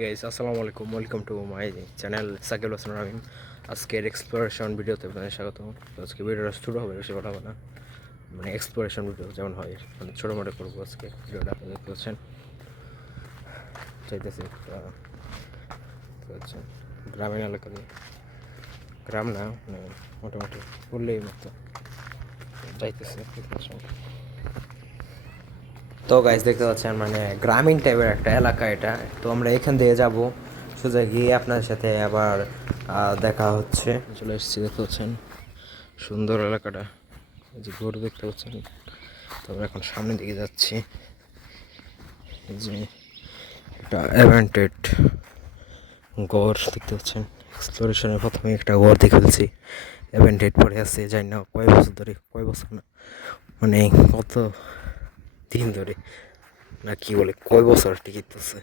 Guys আসসালামু আলাইকুম, welcome to my channel Sakib Hasan Ramim. আজকের এক্সপ্লোরেশন ভিডিওতে আপনাদের স্বাগত। আজকে ভিডিওটা ছোটো হবে, বেশি কথা হবে না, মানে এক্সপ্লোরেশন ভিডিও যেমন হয় মানে ছোটো মোটো করবো আজকে ভিডিওটা। দেখতে পাচ্ছেন চাইতেছি পাচ্ছেন গ্রামীণ এলাকা দিয়ে, গ্রাম না মানে মোটামুটি বললেই মতো যাইতেছে। দেখতে পাচ্ছেন তো গাইস, দেখতে পাচ্ছেন মানে গ্রামীণ টাইপের একটা এলাকা এটা। তো আমরা এখান দিয়ে যাব, সোজা গিয়ে আপনার সাথে আবার দেখা হচ্ছে। চলে এসেছি, দেখতে পাচ্ছেন সুন্দর এলাকাটা, এই যে গরু দেখতে পাচ্ছেন। তো আমরা এখন সামনের দিকে যাচ্ছি। এই যে একটা অ্যাভেন্টেড গড় দেখতে পাচ্ছেন। এক্সপ্লোরেশনের প্রথমে একটা গড় দেখে ফেলছি, অ্যাভেন্টেড পরে আছে, জানি না কয় বছর ধরে, কয় বছর না মানে কত দিন ধরে না কি বলে, কয় বছর টিকিট আছে,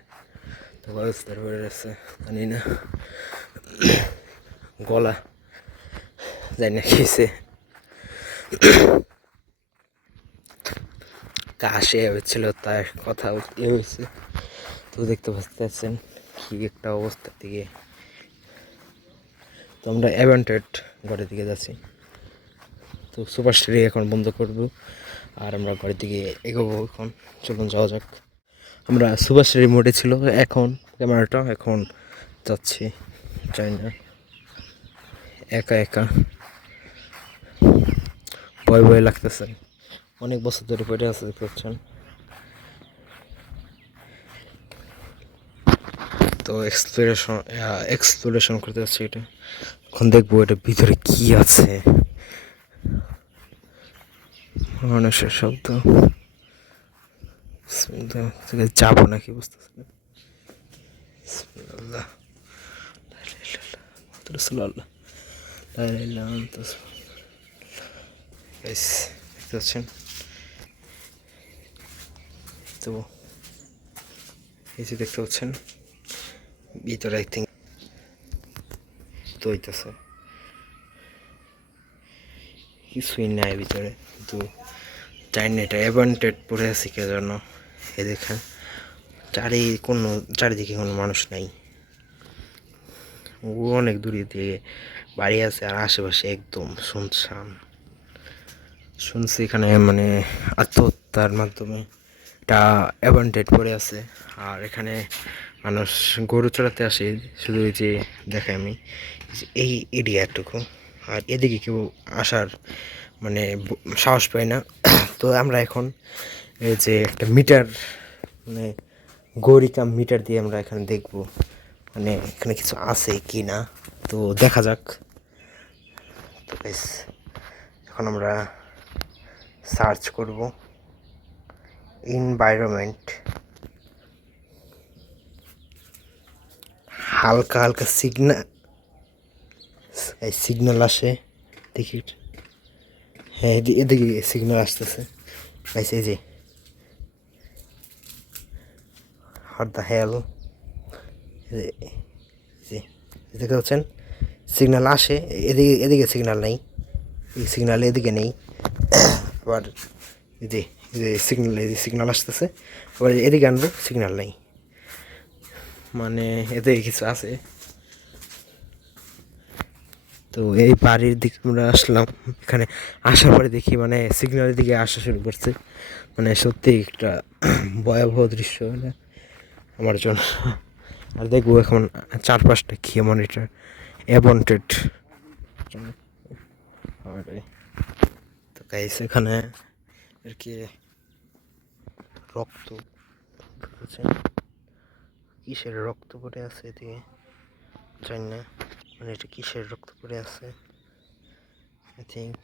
তো কয় বছর ধরে আছে জানি না। গলা জানি না খেয়েছে, কাশে হয়েছিল, তার কথা এ হয়েছে। তো দেখতে পাচ্ছেন কি একটা অবস্থার দিকে। তো আমরা অ্যাভেন্টেড ঘরের দিকে যাচ্ছি। তো সুপার স্টারি এখন বন্ধ করব আর আমরা ঘরের দিকে এগোবো। এখন চলুন যাওয়া যাক। আমরা সুপার স্টারি মোডে ছিল এখন ক্যামেরাটা, এখন যাচ্ছি চাই না, একা একা ভয় ভয় লাগতেছে, অনেক বছর ধরে পড়ে আছে দেখতে পাচ্ছেন। তো এক্সপ্লোরেশন করতে যাচ্ছি এটা, এখন দেখবো এটার ভিতরে কি আছে। মানুষের শব্দ, যাবো নাকি বুঝতেছি না। বিসমিল্লাহ, লা ইলাহা ইল্লাল্লাহ, রাসূলুল্লাহ, লা ইলাহা ইল্লা আনতা। গাইস দেখতে পাচ্ছেন তো, এই যে দেখতে পাচ্ছেন ভিতরে আই থিঙ্ক তো হইতেছে কিছুই নাই ভিতরে, কিন্তু জানি না এটা অ্যাবান্টেড পড়ে আছে কে জন্য। এ দেখেন চারিদিকে কোনো মানুষ নাই, অনেক দূরে দিয়ে বাড়ি আছে আর আশেপাশে একদম শুনশান। শুনছি এখানে মানে আত্মহত্যার মাধ্যমে এটা অ্যাবান্টেড পড়ে আছে। আর এখানে মানুষ গরু চড়াতে আসে, শুধু এই যে দেখাই আমি এই এরিয়াটুকু, আর এদিকে কেউ আসার মানে সাহস পায় না। তো আমরা এখন এই যে একটা মিটার, মানে গৌরিকাম মিটার দিয়ে আমরা এখানে দেখব মানে এখানে কিছু আছে কি না, তো দেখা যাক। তো বেশ, এখন আমরা সার্চ করব এনভায়রনমেন্ট, হালকা হালকা সিগন্যাল আসে দেখি। হ্যাঁ এদিকে সিগন্যাল আসতেছে। এই যে হোয়াট দ্য হেল, দেখতে পাচ্ছেন সিগন্যাল আসে, এদিকে এদিকে সিগন্যাল নেই, এই সিগন্যাল এদিকে নেই। আবার এই যে সিগন্যাল আসতেছে, আবার এদিকে আনবো সিগন্যাল নেই, মানে এদিকে কিছু আছে। তো এই বাড়ির দিকে আমরা আসলাম, এখানে আসার পরে দেখি মানে সিগন্যালের দিকে আসা শুরু করছে, মানে সত্যি একটা ভয়াবহ দৃশ্য এটা আমার জন্য। আর দেখবো এখন চারপাশটা কি মনিটর অ্যাবন্টেড। তো গাইস এখানে আর কি রক্ত, কিসের রক্ত পড়ে আছে এদিকে জানি না, মানে এটা কিসের রক্ত পড়ে আছে। আই থিঙ্ক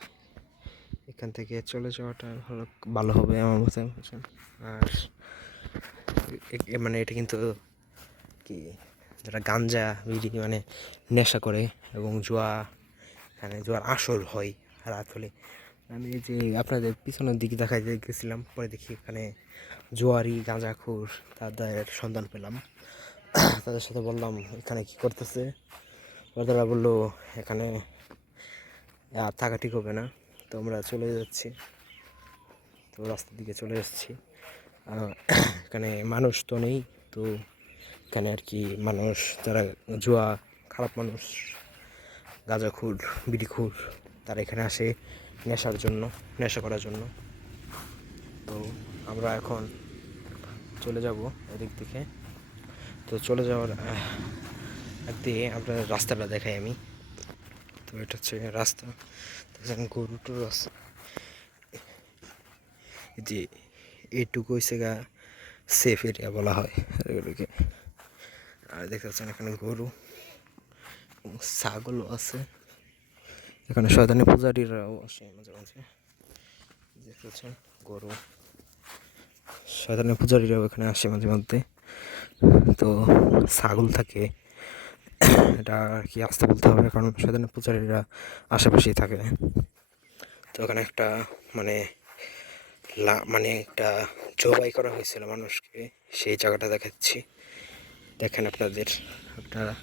এখান থেকে চলে যাওয়াটা ভালো হবে আমার মতে। আর মানে এটা কিন্তু কি, যারা গাঞ্জা বিড়ি মানে নেশা করে এবং এখানে জুয়ার আসর হয় রাত হলে। আমি এই যে আপনাদের পিছনের দিকে দেখাই গেছিলাম, পরে দেখি এখানে জুয়ারি গাঁজাখোর তাদের সন্ধান পেলাম। তাদের সাথে বললাম এখানে কি করতেছে, তারা বললো এখানে আর থাকা ঠিক হবে না। তো আমরা চলে যাচ্ছি, তো রাস্তার দিকে চলে যাচ্ছি। এখানে মানুষ তো নেই, তো এখানে আর কি মানুষ যারা জুয়া খারাপ মানুষ, গাঁজাখুর, বিড়িখুর, তারা এখানে আসে নেশা করার জন্য। তো আমরা এখন চলে যাব ওদিক দিকে। তো চলে যাওয়ার দিয়ে আপনার রাস্তাটা দেখাই আমি। তো এটা হচ্ছে রাস্তা, গরু টরু আছে, যে এইটুকু হয়েছে গা সেফ এরিয়া বলা হয় এগুলোকে। আর দেখতে পাচ্ছেন এখানে গরু, ছাগলও আছে। এখানে শয়তানি পূজারীরাও আসে মাঝে মাঝে, দেখতে পাচ্ছেন গরু, শয়তানি পূজারীরাও এখানে আসে মাঝে মধ্যে। তো ছাগল থাকে, এটা আর কি আসতে বলতে হবে, কারণ শয়তানি পূজারীরা আশেপাশেই থাকে। তো ওখানে একটা মানে মানে একটা জবাই করা হয়েছিল মানুষকে, সেই জায়গাটা দেখাচ্ছি, দেখেন আপনারা।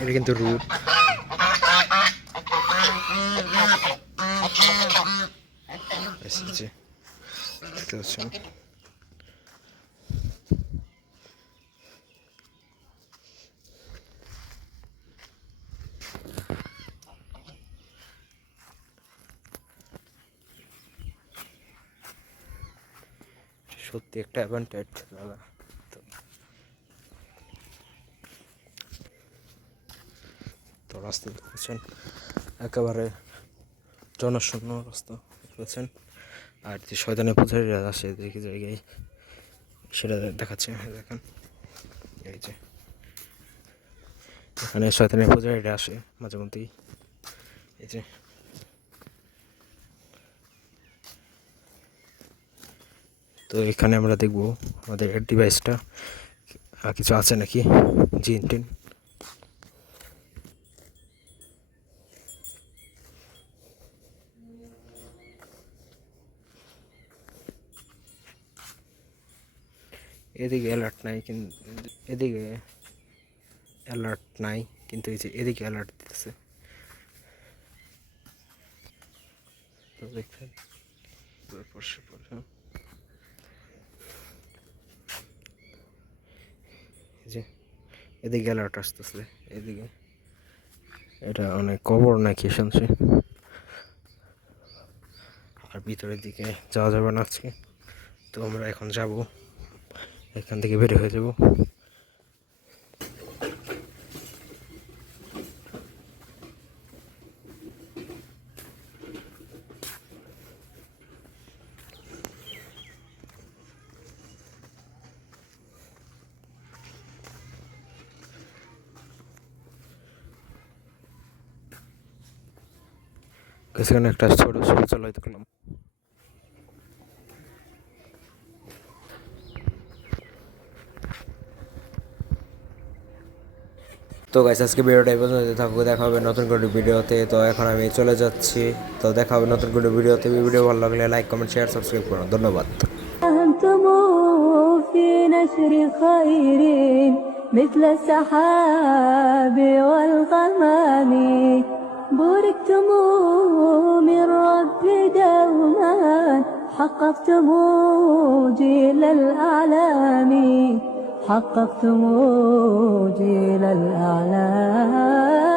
এটা কিন্তু রুট, দেখতে পাচ্ছেন। সত্যি একটা অ্যাডভান্টেজ দাদা। তো রাস্তা দেখছেন একেবারে জনশূন্য রাস্তা, দেখছেন। আর যে শয়তানি পূজারীরা আসে দেখি জায়গায়, সেটা দেখাচ্ছে, দেখেন এই যে এখানে শয়তানি পূজারীরা আসে মাঝে মধ্যেই, এই যে। তো এখানে আমরা দেখব আমাদের ডিভাইসটা কিছু আছে নাকি, জিন টিন। এদিকে অ্যালার্ট নাই, কিন্তু এদিকে অ্যালার্ট নাই, কিন্তু এই যে এদিকে অ্যালার্ট দিতেছে। তো দেখেন যে এদিকে অ্যালার্ট আসতেছে, এদিকে এটা অনেক কবর নাকি শুনছি। আর ভিতরের দিকে যাওয়া যাবে না আজকে, তো আমরা এখন যাব, এখান থেকে বের হয়ে যাব। সেখানে একটা ছোট ছবি চালাই দেখলাম। তো গাইস আজকে ভিডিওটা এই পর্যন্ত থাকবো, দেখা হবে নতুন কোনো ভিডিওতে। তো এখন আমি চলে যাচ্ছি, তো দেখা হবে নতুন কোনো ভিডিওতে। ভিডিও ভালো লাগলে লাইক কমেন্ট শেয়ার সাবস্ক্রাইব করুন, ধন্যবাদ। في نشر خير مثل السحاب والغمام بوركتم من رب دوما حققتم جيل الأعلام حققتم جيل الأعلام.